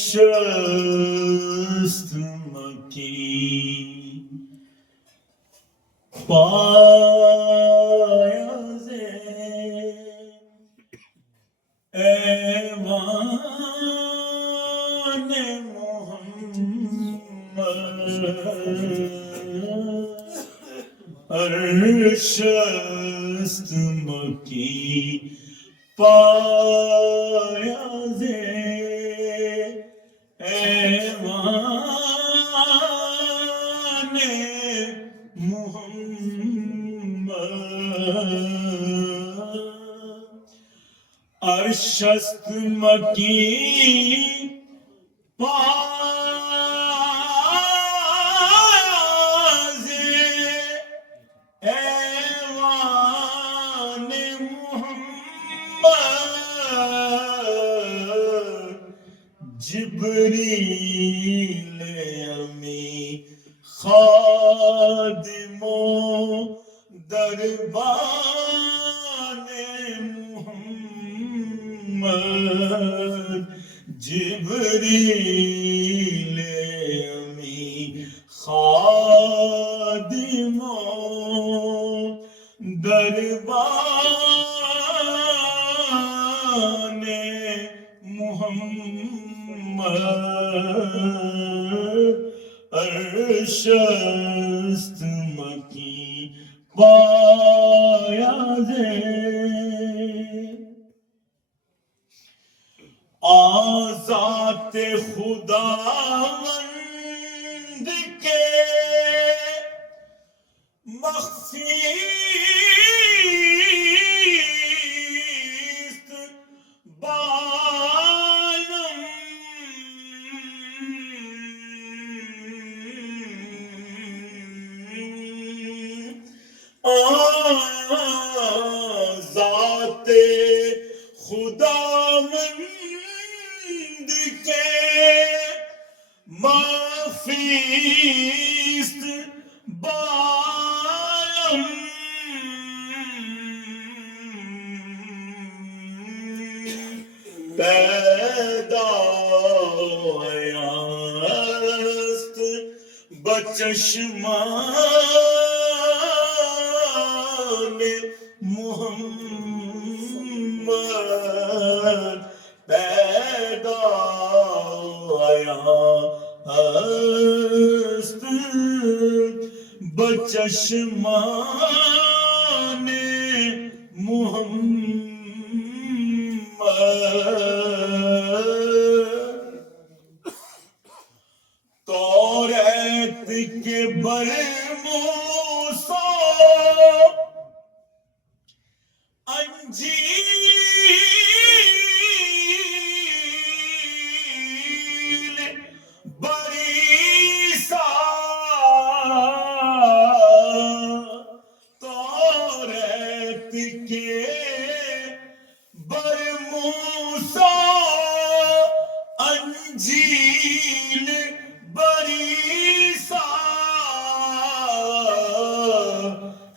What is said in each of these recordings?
عرشست مکی پایاز ایوان محمد عرشست مکی پایاز ایوان محمد عرشست مکی پایاز ایوان محمد جبریل امی خادم و دربان محمد جبریل امی خادم و دربان محمد عرشست مکی پایاز آزاد خداوند کے مخفی ذات خداوند کے معافیست بالم پیدایست بچشمان محمد پیدایست بچشمان محمد توریت کے بر موسیٰ انجیل بر عیسیٰ توریت کے بر موسیٰ انجیل بر عیسیٰ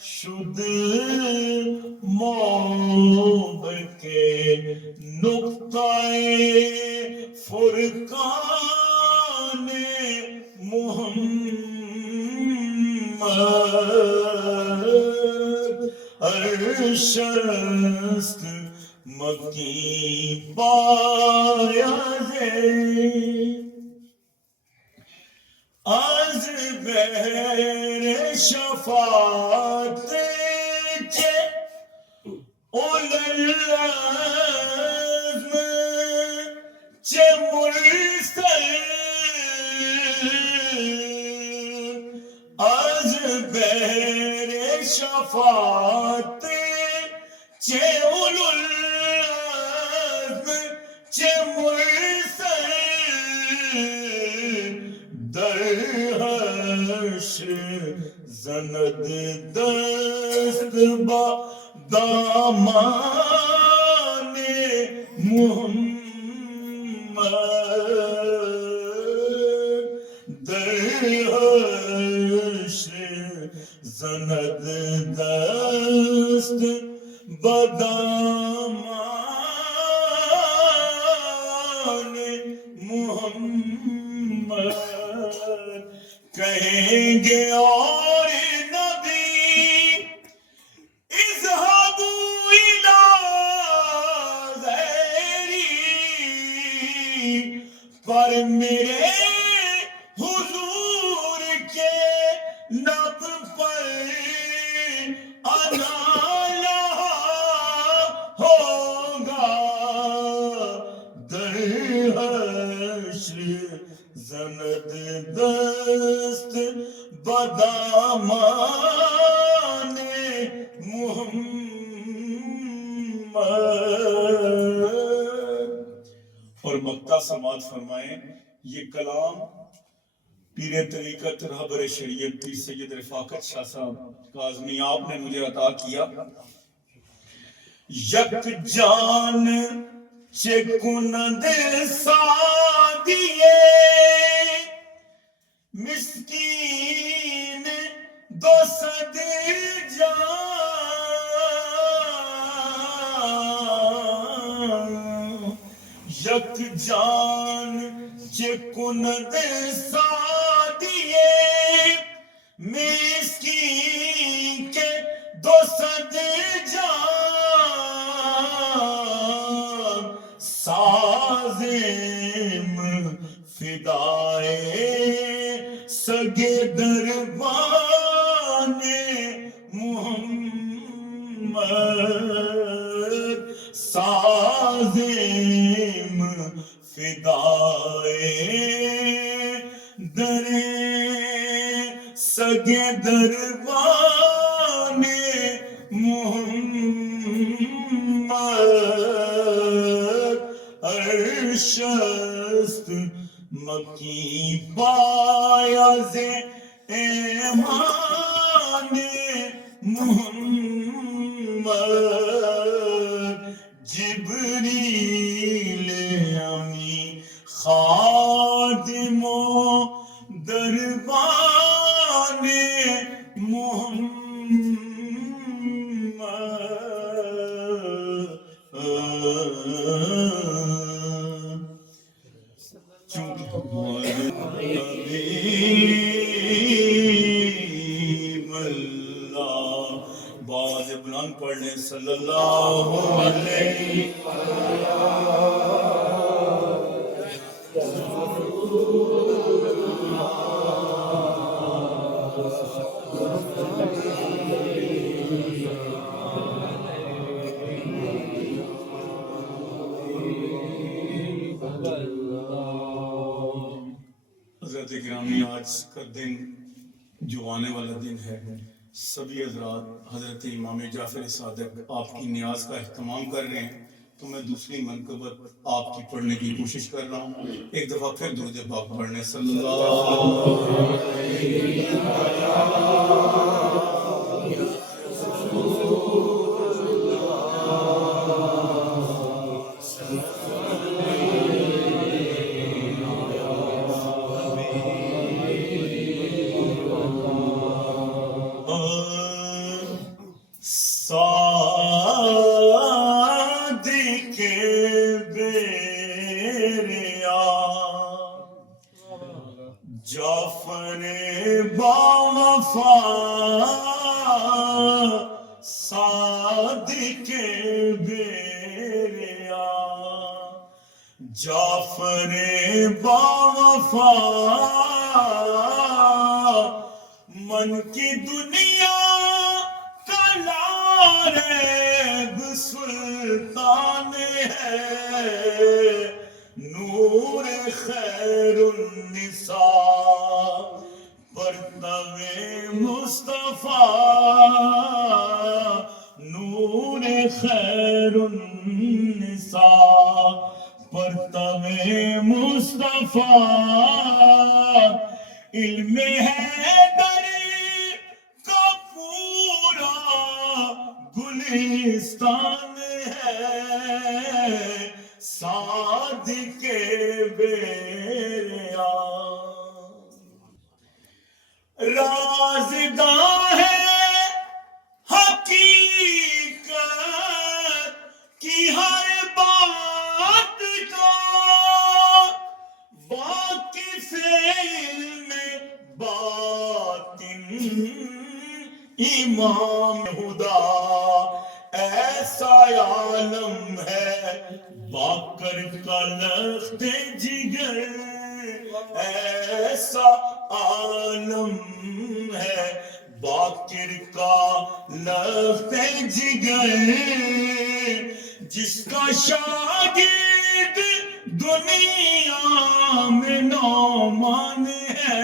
شد موب کے نقطۂ فرقان محمد عرشست مکی پایاز از بہر شفاعت چه اولوالعزم چه مرسل از بہر شفاعت چه اولوالعزم چه مرسل در حشر زند دست با دامان محمد در زند دست بدامان محمد کہیں گے اور نبی اذهبوا الى غیری، پر میرے حضور کے لب پر انا ہوگا در حشر زند دست بدامان محمد۔ اور مکہ سماعت فرمائیں، یہ کلام پیر طریقت رہبر شریعت پیر سید رفاقت شاہ صاحب کاظمی آپ نے مجھے عطا کیا۔ یک جان چکند سادیے مسکین دو صد جان، یک جان چکند سادیے مسکین کے دو صد جان، سازم فدائے سگے دربان محمد، سازم فدائے در سگے دربان محمد، عرشست مکی پایا زے ایمان محمد، جبریل امی خادم و دربان محمد، حبیب اللہ، باز بلند پڑھ لیں صلی اللہ علیہ حضرت گرامی، آج کا دن جو آنے والا دن ہے، سبھی حضرات حضرت امام جعفر صادق آپ کی نیاز کا اہتمام کر رہے ہیں، تو میں دوسری منقبت آپ کی پڑھنے کی کوشش کر رہا ہوں۔ ایک دفعہ پھر درود پاک پڑھنے صلی اللہ علیہ صادق بیریا جعفر باوفا، صادق بیریا جعفر باوفا، من کی دنیا ریب سلطان ہے، نور خیر النساء پرتو مصطفیٰ، نور خیر النساء پرتو مصطفیٰ، علم حیدر کا پورا گلستان ہے، صادق بیریا رازداں ہے حقیقت کی ہر بات کا، واقف علم باطن امام خدا، ایسا عالم ہے باقر کا لخت جگر، ایسا عالم ہے باقر کا لخت جگر، جس کا شاگرد دنیا میں نعمان ہے،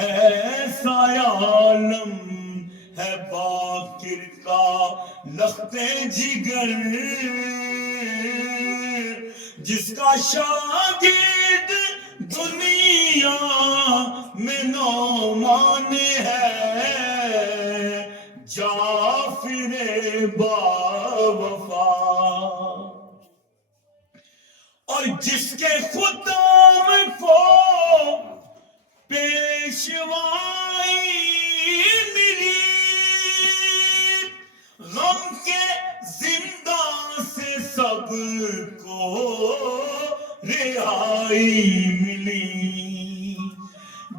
ایسا عالم ہے باقر کا لخت جگر، جس کا شاگرد دنیا میں نعمان ہے، جعفر با وفا، اور جس کے خدام کو پیشوائی ملی، غم کے زندہ سے سب کو رہائی ملی،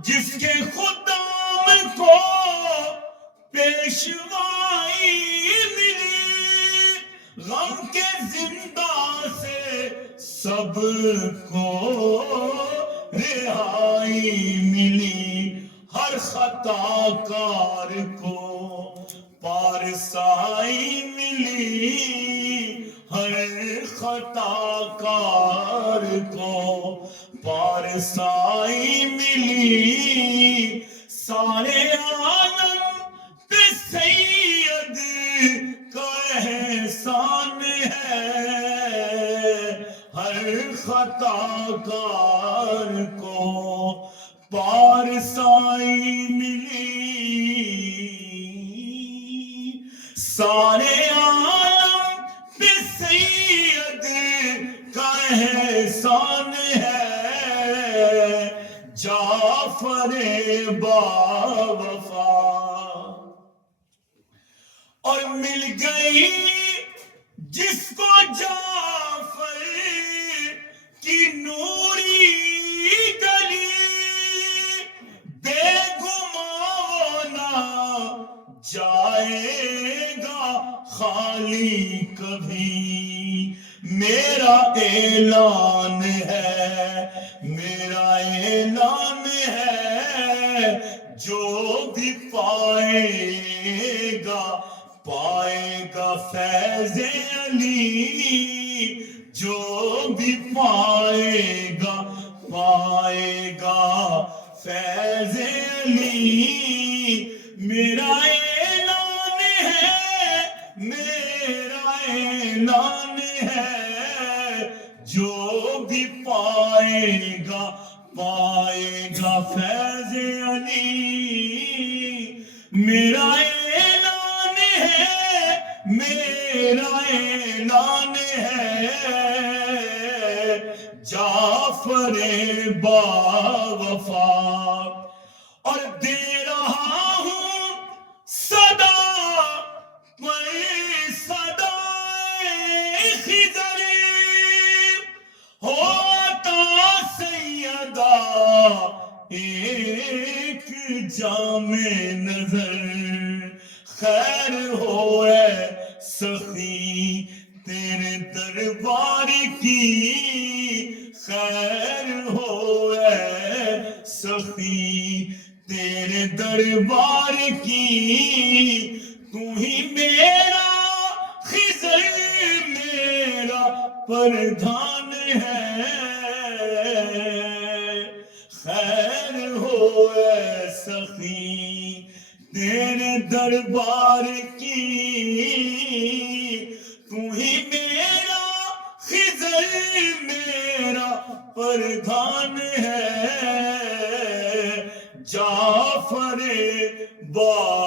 جس کے خدام کو پیشوائی ملی، غم کے زندہ سے سب کو رہائی ملی، ہر خطا کار کو پارسائی ملی، ہر خطا کار کو پارسائی ملی، سارے عالم پہ سید کا احسان ہے، ہر خطا کار کو پارسائی ملی، سارے عالم پہ سید کا احسان ہے، جعفر با وفا، اور مل گئی جس کو جعفر کی نوری گلی، بے گمان نہ جائے گا خالی کبھی، میرا اعلان ہے، میرا اعلان ہے، جو بھی پائے گا فیض علی، جو بھی پائے گا فیض علی، میرا اعلان ہے، میرا اعلان ہے، جو بھی پائے گا فیض علی، میرا اعلان ہے، میرا اعلان ہے، جعفر با وفا، اور دے رہا ہوں صدا پر صدائے خضر، ہوتا سیدہ ایک جام نظر، خیر ہو اے سخی تیرے دربار کی، خیر ہو اے سخی تیرے دربار کی، تو ہی میرا خضر میرا پردھان ہے، خیر ہو اے سخی تیرے دربار کی، تو ہی میرا خضر میرا پردھان ہے، جعفر با